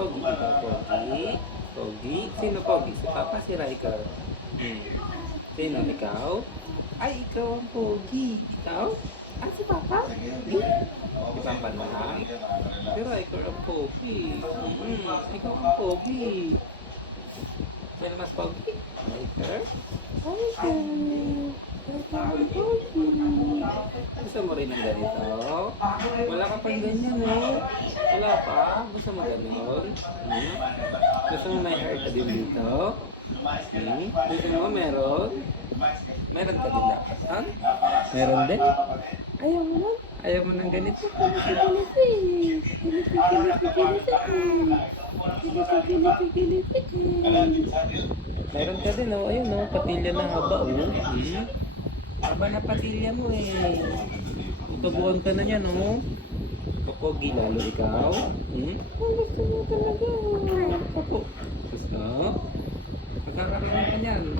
Pogi, ikaw, Pogi. Pogi. Sino Pogi? Si Papa, si Riker. Sino? Ikaw? Ay, ikaw ang Pogi. Ikaw? Ah, si Papa? Si Papa lang? Si Riker ang Pogi. Ikaw ang Pogi. Sino mas Pogi? Riker? Riker. Riker ang Pogi. Gusto mo rin ng ganito? Wala ka pang ganyan, no? Wala pa? Gusto mo ganon? Gusto mo may hair ka din dito? Gusto mo meron? Meron ka din dapat, ha? Meron din? Ayaw mo lang? Ayaw mo ng ganito? Meron ka din, oh. Ayun, oh. Patilya na haba, oh. Haba na patilya mo, eh. Tutubuan ka na yan, oh. Pogi lalo ikaw. Gusto mo talaga. Gusto? Magkakaroon ka niyan.